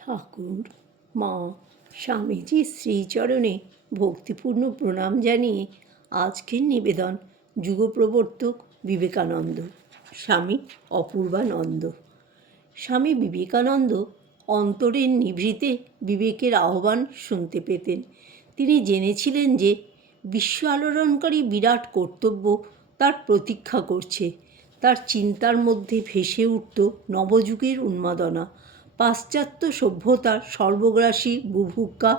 ঠাকুর, মা, স্বামীজির শ্রীচরণে ভক্তিপূর্ণ প্রণাম জানিয়ে আজকের নিবেদন যুগপ্রবর্তক বিবেকানন্দ, স্বামী অপূর্বানন্দ। স্বামী বিবেকানন্দ অন্তরের নিভৃতে বিবেকের আহ্বান শুনতে পেতেন। তিনি জেনেছিলেন যে বিশ্ব আলোড়নকারী বিরাট কর্তব্য তার প্রতীক্ষা করছে। তার চিন্তার মধ্যে ভেসে উঠত নবযুগের উন্মাদনা, পাশ্চাত্য সভ্যতার সর্বগ্রাসী বুভুক্ষা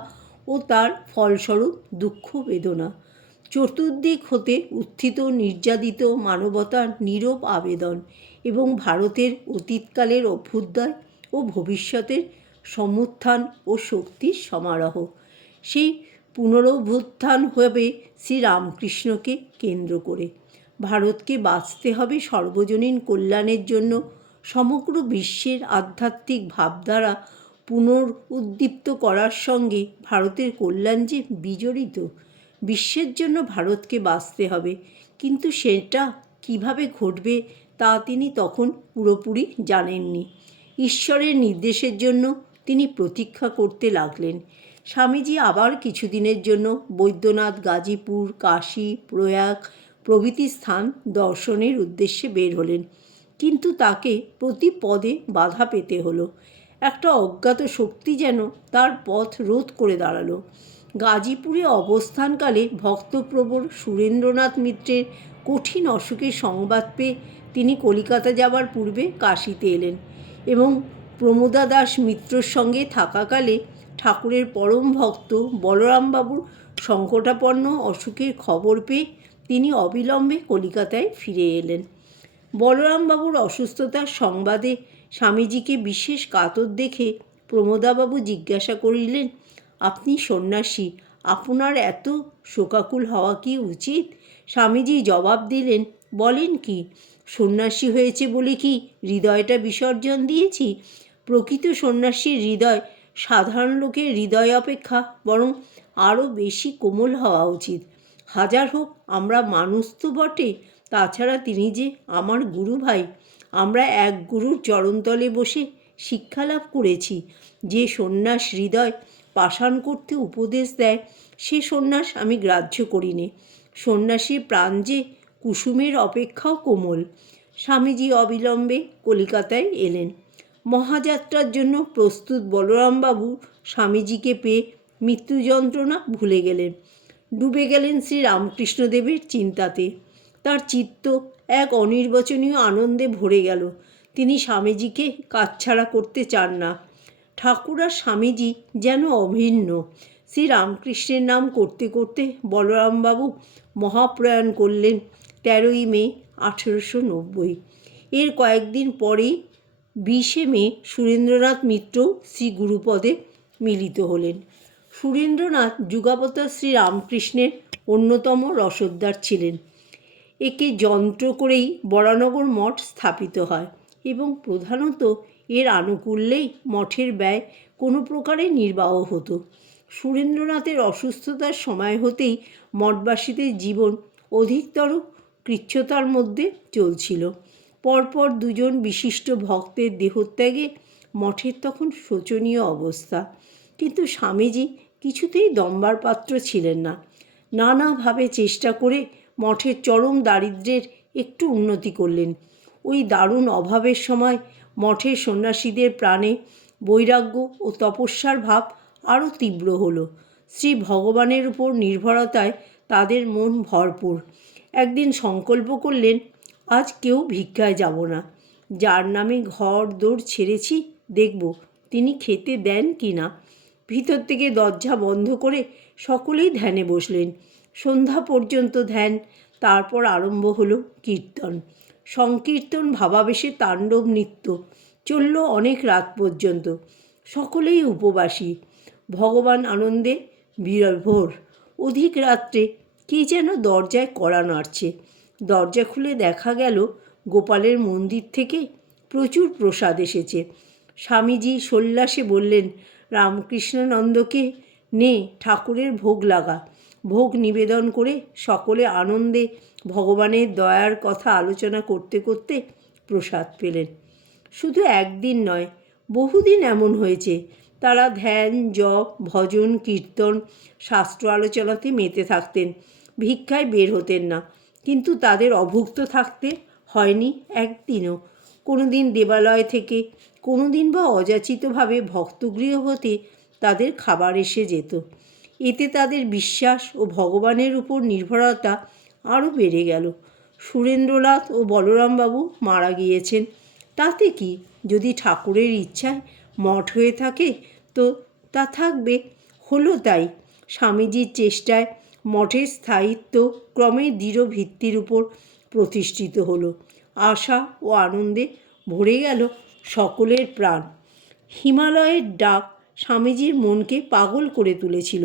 ও তার ফলস্বরূপ দুঃখ বেদনা। চতুর্দিক হতে উত্থিত নির্যাতিত মানবতার নীরব আবেদন এবং ভারতের অতীতকালের অভ্যুদয় ও ভবিষ্যতের সমুত্থান ও শক্তির সমারোহ। সেই পুনরুত্থান হবে শ্রীরামকৃষ্ণকে কেন্দ্র করে। ভারতকে বাঁচতে হবে সর্বজনীন কল্যাণের জন্য। সমগ্র বিশ্বের আধ্যাত্মিক ভাবধারা পুনরুদ্দীপ্ত করার সঙ্গে ভারতের কল্যাণ যে বিজড়িত। বিশ্বের জন্য ভারতকে বাঁচতে হবে, কিন্তু সেটা কিভাবে ঘটবে তা তিনি তখন পুরোপুরি জানেননি। ঈশ্বরের নির্দেশের জন্য তিনি প্রতীক্ষা করতে লাগলেন। স্বামীজি আবার কিছুদিনের জন্য বৈদ্যনাথ, গাজীপুর, কাশী, প্রয়াগ প্রভৃতি স্থান দর্শনের উদ্দেশ্যে বের হলেন, কিন্তু তাকে প্রতি পদে বাধা পেতে হলো। একটা অজ্ঞাত শক্তি যেন তার পথ রোধ করে দাঁড়ালো। গাজীপুরে অবস্থানকালে ভক্তপ্রবর সুরেন্দ্রনাথ মিত্রের কঠিন অসুখের সংবাদ পেয়ে তিনি কলিকাতা যাবার পূর্বে কাশীতে এলেন এবং প্রমোদা দাস মিত্রর সঙ্গে থাকাকালে ঠাকুরের পরম ভক্ত বলরামবাবুর সংকটাপন্ন অসুখের খবর পেয়ে তিনি অবিলম্বে কলিকাতায় ফিরে এলেন। বলরামবাবুর অসুস্থতার সংবাদে স্বামীজিকে বিশেষ কাতর দেখে প্রমোদাবাবু জিজ্ঞাসা করিলেন, আপনি সন্ন্যাসী, আপনার এত শোকাকুল হওয়া কি উচিত? স্বামীজি জবাব দিলেন, বলেন কি, সন্ন্যাসী হয়েছে বলে কি হৃদয়টা বিসর্জন দিয়েছি? প্রকৃত সন্ন্যাসীর হৃদয় সাধারণ লোকের হৃদয় অপেক্ষা বরং আরও বেশি কোমল হওয়া উচিত। হাজার হোক আমরা মানুষ তো বটে, তাছাড়া তিনি যে আমার গুরু ভাই। আমরা এক গুরুর চরণতলে বসে শিক্ষালাভ করেছি। যে সন্ন্যাস হৃদয় পাষাণ করতে উপদেশ দেয় সে সন্ন্যাস আমি গ্রাহ্য করি নে। সন্ন্যাসীর প্রাণ যে কুসুমের অপেক্ষাও কোমল। স্বামীজি অবিলম্বে কলিকাতায় এলেন। মহাযাত্রার জন্য প্রস্তুত বলরামবাবু স্বামীজিকে পেয়ে মৃত্যু যন্ত্রণা ভুলে গেলেন, ডুবে গেলেন শ্রীরামকৃষ্ণদেবের চিন্তাতে। তার চিত্ত এক অনির্বচনীয় আনন্দে ভরে গেল। তিনি স্বামীজিকে কাছছাড়া করতে চান না। ঠাকুর আর স্বামীজি যেন অভিন্ন। শ্রীরামকৃষ্ণের নাম করতে করতে বলরামবাবু মহাপ্রয়াণ করলেন 13ই মে 1890। এর কয়েকদিন পরেই 20শে মে সুরেন্দ্রনাথ মিত্র শ্রী গুরুপদে মিলিত হলেন। সুরেন্দ্রনাথ যুগাবতার শ্রীরামকৃষ্ণের অন্যতম রসদদার ছিলেন। একে যন্ত্র করেই বরানগর মঠ স্থাপিত হয় এবং প্রধানত এর আনুকূল্যেই মঠের ব্যয় কোনো প্রকারে নির্বাহ হতো। সুরেন্দ্রনাথের অসুস্থতার সময় হতেই মঠবাসীদের জীবন অধিকতর কৃচ্ছতার মধ্যে চলছিল। পরপর দুজন বিশিষ্ট ভক্তের দেহত্যাগে মঠের তখন শোচনীয় অবস্থা। কিন্তু স্বামীজি কিছুতেই দমবার পাত্র ছিলেন না। নানাভাবে চেষ্টা করে মঠের চরম দারিদ্র্যের একটু উন্নতি করলেন। ওই দারুণ অভাবের সময় মঠের সন্ন্যাসীদের প্রাণে বৈরাগ্য ও তপস্যার ভাব আরও তীব্র হলো। শ্রী ভগবানের উপর নির্ভরতায় তাদের মন ভরপুর। একদিন সংকল্প করলেন, আজ কেউ ভিক্ষায় যাব না। যার নামে ঘর দৌড় ছেড়েছি দেখব তিনি খেতে দেন কি না। ভিতর থেকে দরজা বন্ধ করে সকলেই ধ্যানে বসলেন। সন্ধ্যা পর্যন্ত ধ্যান, তারপর আরম্ভ হলো কীর্তন। সংকীর্তন ভাবাবেশে তাণ্ডব নৃত্য চলল অনেক রাত পর্যন্ত। সকলেই উপবাসী, ভগবান আনন্দে বিভোর। অধিক রাত্রে কে যেন দরজায় কড়া নাড়ছে। দরজা খুলে দেখা গেল গোপালের মন্দির থেকে প্রচুর প্রসাদ এসেছে। স্বামীজি সোল্লাসে বললেন, রামকৃষ্ণানন্দকে নে ঠাকুরের ভোগ লাগা। ভোগ নিবেদন করে সকলে আনন্দে ভগবানের দয়ার কথা আলোচনা করতে করতে প্রসাদ পেলেন। শুধু একদিন নয়, বহুদিন এমন হয়েছে। তারা ধ্যান, জপ, ভজন, কীর্তন, শাস্ত্র আলোচনাতে মেতে থাকতেন। ভিক্ষায় বের হতেন না, কিন্তু তাদের অভুক্ত থাকতে হয়নি একদিনও। কোনো দিন দেবালয় থেকে, কোনো দিন বা অযাচিতভাবে ভক্তগৃহ হতে তাদের খাবার এসে যেত। এতে তাদের বিশ্বাস ও ভগবানের উপর নির্ভরতা আরও বেড়ে গেল। সুরেন্দ্রনাথ ও বলরামবাবু মারা গিয়েছেন, তাতে কি? যদি ঠাকুরের ইচ্ছায় মঠ হয়ে থাকে তো তা থাকবে। হলো তাই। স্বামীজির চেষ্টায় মঠের স্থায়িত্ব ক্রমে দৃঢ় ভিত্তির উপর প্রতিষ্ঠিত হলো। আশা ও আনন্দে ভরে গেল সকলের প্রাণ। হিমালয়ের ডাক স্বামীজির মনকে পাগল করে তুলেছিল।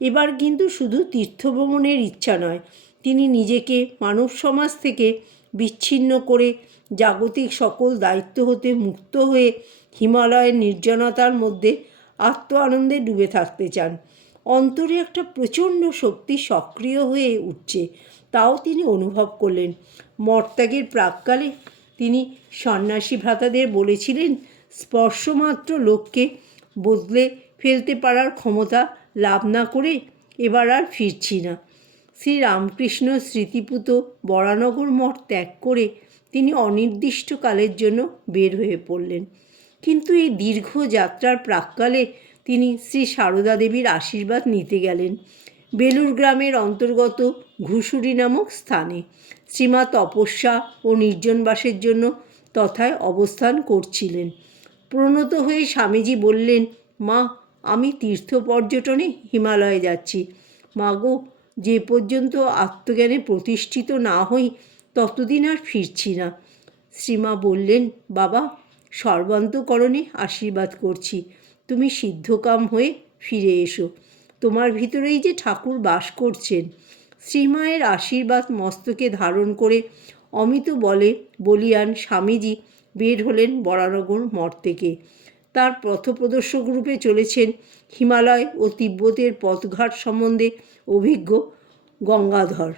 এবার কিন্তু শুধু তীর্থভ্রমণের ইচ্ছা নয়, তিনি নিজেকে মানব সমাজ থেকে বিচ্ছিন্ন করে জাগতিক সকল দায়িত্ব হতে মুক্ত হয়ে হিমালয়ের নির্জনতার মধ্যে আত্ম আনন্দে ডুবে থাকতে চান। অন্তরে একটা প্রচণ্ড শক্তি সক্রিয় হয়ে উঠছে, তাও তিনি অনুভব করলেন। মঠত্যাগের প্রাক্কালে তিনি সন্ন্যাসী ভ্রাতাদের বলেছিলেন, স্পর্শমাত্র লোককে বদলে ফেলতে পারার ক্ষমতা লাভ না করে এবার আর ফিরছি না। শ্রীরামকৃষ্ণ স্মৃতিপুত বরানগর মঠ ত্যাগ করে তিনি অনির্দিষ্টকালের জন্য বের হয়ে পড়লেন। কিন্তু এই দীর্ঘ যাত্রার প্রাক্কালে তিনি শ্রী সারদা দেবীর আশীর্বাদ নিতে গেলেন বেলুর গ্রামের অন্তর্গত ঘুষুরি নামক স্থানে। শ্রীমা তপস্যা ও নির্জনবাসের জন্য তথায় অবস্থান করছিলেন। প্রণত হয়ে স্বামীজি বললেন, মা, আমি তীর্থ পর্যটনে হিমালয়ে যাচ্ছি। মা গো, যে পর্যন্ত আত্মজ্ঞানে প্রতিষ্ঠিত না হই ততদিন আর ফিরছি না। শ্রীমা বললেন, বাবা, সর্বান্তকরণে আশীর্বাদ করছি, তুমি সিদ্ধকাম হয়ে ফিরে এসো। তোমার ভিতরেই যে ঠাকুর বাস করছেন। শ্রীমায়ের আশীর্বাদ মস্তকে ধারণ করে অমিত বলিয়ান স্বামীজি বের হলেন বরানগর মঠ থেকে। তার পথপ্রদর্শক রূপে চলেছেন হিমালয় ও তিব্বতের পথঘাট সম্বন্ধে অভিজ্ঞ গঙ্গাধর।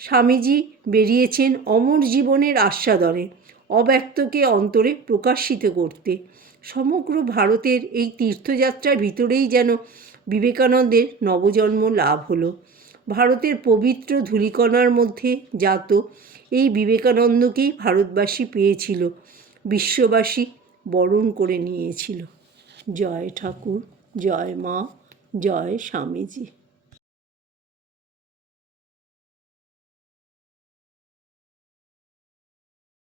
স্বামীজি বেরিয়েছেন অমর জীবনের আস্বাদনে, অব্যক্তকে অন্তরে প্রকাশিত করতে। সমগ্র ভারতের এই তীর্থযাত্রার ভিতরেই যেন বিবেকানন্দের নবজন্ম লাভ হলো। ভারতের পবিত্র ধূলিকণার মধ্যে জাত এই বিবেকানন্দকেই ভারতবাসী পেয়েছিল, বিশ্ববাসী বরণ করে নিয়েছিল। জয় ঠাকুর, জয় মা, জয় স্বামীজি।